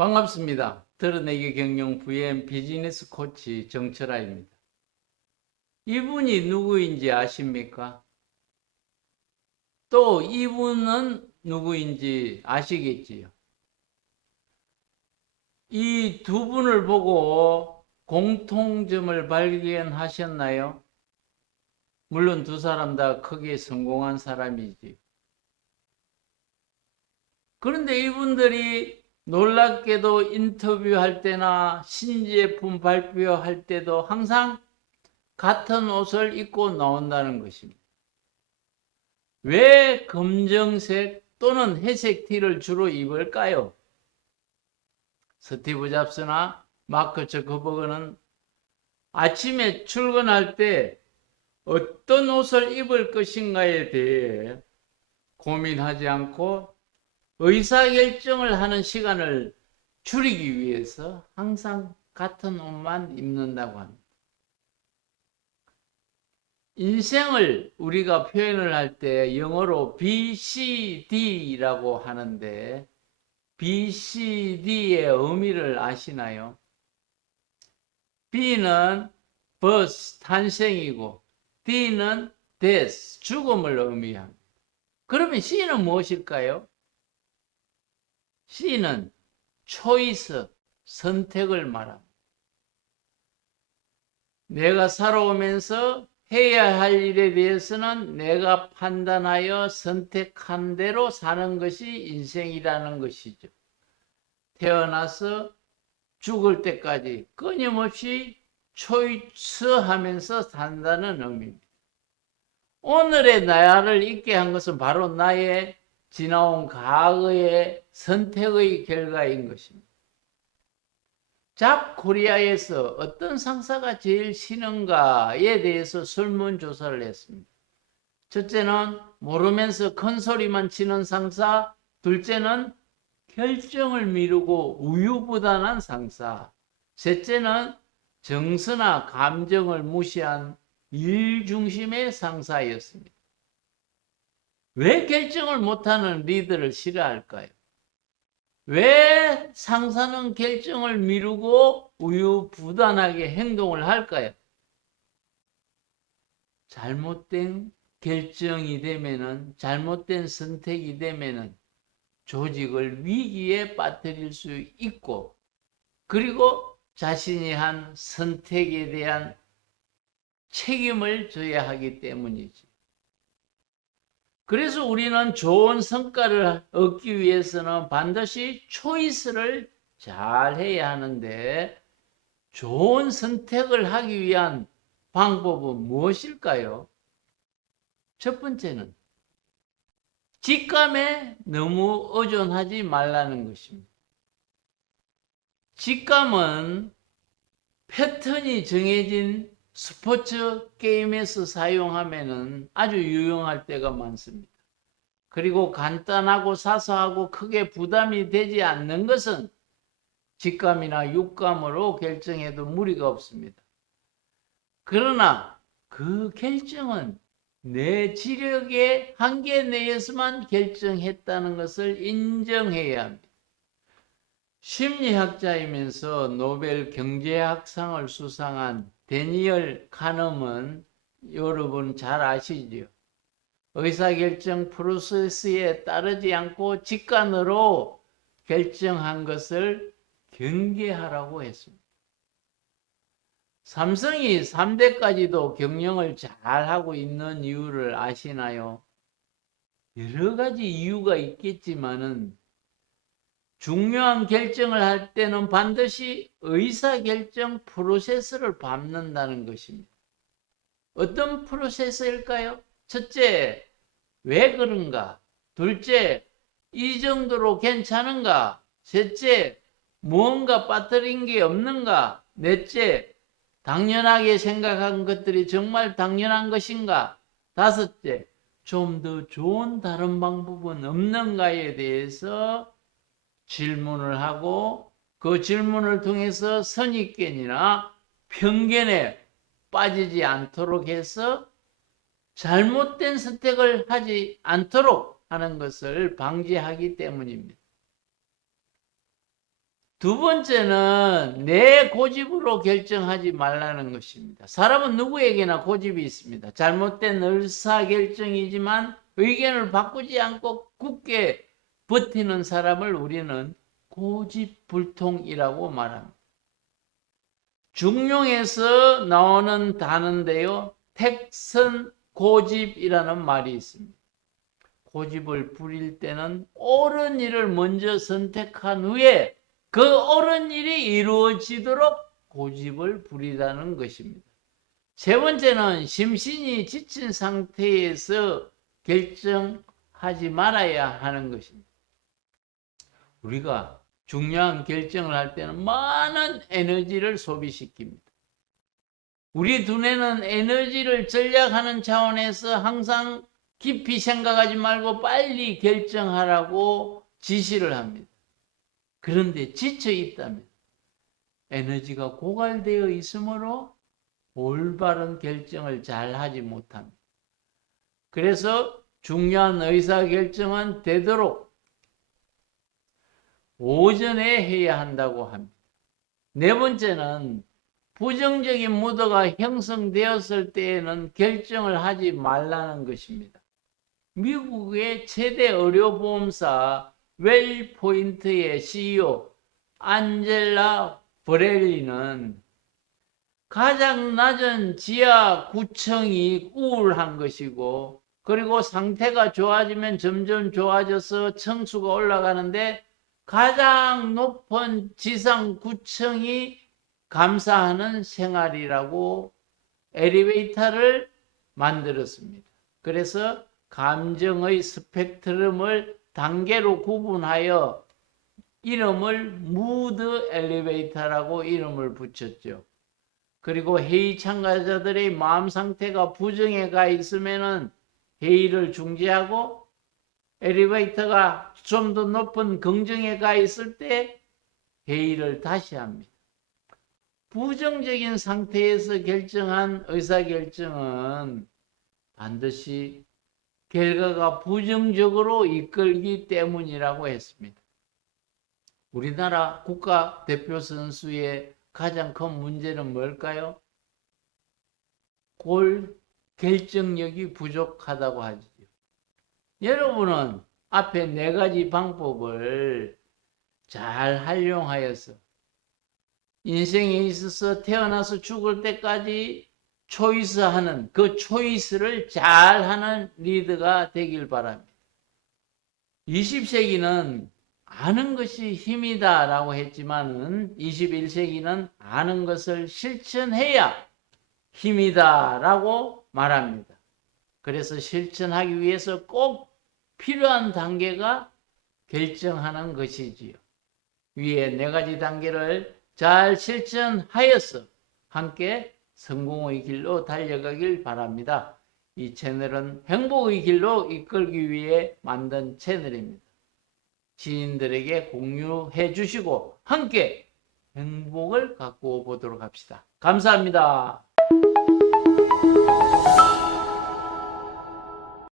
반갑습니다. 드러내기 경영 VM 비즈니스 코치 정철아입니다. 이분이 누구인지 아십니까? 또 이분은 누구인지 아시겠지요? 이 두 분을 보고 공통점을 발견하셨나요? 물론 두 사람 다 크게 성공한 사람이지. 그런데 이분들이 놀랍게도 인터뷰할 때나 신제품 발표할 때도 항상 같은 옷을 입고 나온다는 것입니다. 왜 검정색 또는 회색 티를 주로 입을까요? 스티브 잡스나 마크 저커버그는 아침에 출근할 때 어떤 옷을 입을 것인가에 대해 고민하지 않고 의사결정을 하는 시간을 줄이기 위해서 항상 같은 옷만 입는다고 합니다. 인생을 우리가 표현을 할 때 영어로 BCD라고 하는데 BCD의 의미를 아시나요? B는 birth, 탄생이고 D는 death, 죽음을 의미합니다. 그러면 C는 무엇일까요? C는 choice, 선택을 말합니다. 내가 살아오면서 해야 할 일에 대해서는 내가 판단하여 선택한 대로 사는 것이 인생이라는 것이죠. 태어나서 죽을 때까지 끊임없이 초이스하면서 산다는 의미입니다. 오늘의 나를 있게 한 것은 바로 나의 지나온 과거의 선택의 결과인 것입니다. 잡코리아에서 어떤 상사가 제일 싫은가에 대해서 설문조사를 했습니다. 첫째는 모르면서 큰 소리만 치는 상사, 둘째는 결정을 미루고 우유부단한 상사, 셋째는 정서나 감정을 무시한 일 중심의 상사였습니다. 왜 결정을 못하는 리더를 싫어할까요? 왜 상사는 결정을 미루고 우유부단하게 행동을 할까요? 잘못된 결정이 되면은, 잘못된 선택이 되면은 조직을 위기에 빠뜨릴 수 있고, 그리고 자신이 한 선택에 대한 책임을 져야 하기 때문이지. 그래서 우리는 좋은 성과를 얻기 위해서는 반드시 초이스를 잘 해야 하는데, 좋은 선택을 하기 위한 방법은 무엇일까요? 첫 번째는 직감에 너무 의존하지 말라는 것입니다. 직감은 패턴이 정해진 스포츠 게임에서 사용하면 아주 유용할 때가 많습니다. 그리고 간단하고 사소하고 크게 부담이 되지 않는 것은 직감이나 육감으로 결정해도 무리가 없습니다. 그러나 그 결정은 내 지력의 한계 내에서만 결정했다는 것을 인정해야 합니다. 심리학자이면서 노벨 경제학상을 수상한 데니얼 카넘은 여러분 잘 아시죠? 의사결정 프로세스에 따르지 않고 직관으로 결정한 것을 경계하라고 했습니다. 삼성이 3대까지도 경영을 잘하고 있는 이유를 아시나요? 여러 가지 이유가 있겠지만은 중요한 결정을 할 때는 반드시 의사결정 프로세스를 밟는다는 것입니다. 어떤 프로세스일까요? 첫째, 왜 그런가? 둘째, 이 정도로 괜찮은가? 셋째, 무언가 빠뜨린 게 없는가? 넷째, 당연하게 생각한 것들이 정말 당연한 것인가? 다섯째, 좀 더 좋은 다른 방법은 없는가에 대해서 질문을 하고 그 질문을 통해서 선입견이나 편견에 빠지지 않도록 해서 잘못된 선택을 하지 않도록 하는 것을 방지하기 때문입니다. 두 번째는 내 고집으로 결정하지 말라는 것입니다. 사람은 누구에게나 고집이 있습니다. 잘못된 의사결정이지만 의견을 바꾸지 않고 굳게 버티는 사람을 우리는 고집불통이라고 말합니다. 중용에서 나오는 단어인데요. 택선고집이라는 말이 있습니다. 고집을 부릴 때는 옳은 일을 먼저 선택한 후에 그 옳은 일이 이루어지도록 고집을 부리다는 것입니다. 세 번째는 심신이 지친 상태에서 결정하지 말아야 하는 것입니다. 우리가 중요한 결정을 할 때는 많은 에너지를 소비시킵니다. 우리 두뇌는 에너지를 절약하는 차원에서 항상 깊이 생각하지 말고 빨리 결정하라고 지시를 합니다. 그런데 지쳐 있다면 에너지가 고갈되어 있으므로 올바른 결정을 잘 하지 못합니다. 그래서 중요한 의사결정은 되도록 오전에 해야 한다고 합니다. 네 번째는 부정적인 무드가 형성되었을 때에는 결정을 하지 말라는 것입니다. 미국의 최대 의료보험사 웰포인트의 CEO 안젤라 브렐리는 가장 낮은 지하 9층이 우울한 것이고, 그리고 상태가 좋아지면 점점 좋아져서 층수가 올라가는데 가장 높은 지상 9층이 감사하는 생활이라고 엘리베이터를 만들었습니다. 그래서 감정의 스펙트럼을 단계로 구분하여 이름을 무드 엘리베이터라고 이름을 붙였죠. 그리고 회의 참가자들의 마음 상태가 부정에 가 있으면은 회의를 중지하고, 엘리베이터가 좀 더 높은 긍정에 가 있을 때 회의를 다시 합니다. 부정적인 상태에서 결정한 의사결정은 반드시 결과가 부정적으로 이끌기 때문이라고 했습니다. 우리나라 국가대표 선수의 가장 큰 문제는 뭘까요? 골 결정력이 부족하다고 하죠. 여러분은 앞에 네 가지 방법을 잘 활용하여서 인생에 있어서 태어나서 죽을 때까지 초이스하는, 그 초이스를 잘하는 리더가 되길 바랍니다. 20세기는 아는 것이 힘이다 라고 했지만 21세기는 아는 것을 실천해야 힘이다 라고 말합니다. 그래서 실천하기 위해서 꼭 필요한 단계가 결정하는 것이지요. 위에 네 가지 단계를 잘 실천하여서 함께 성공의 길로 달려가길 바랍니다. 이 채널은 행복의 길로 이끌기 위해 만든 채널입니다. 지인들에게 공유해 주시고 함께 행복을 갖고 보도록 합시다. 감사합니다.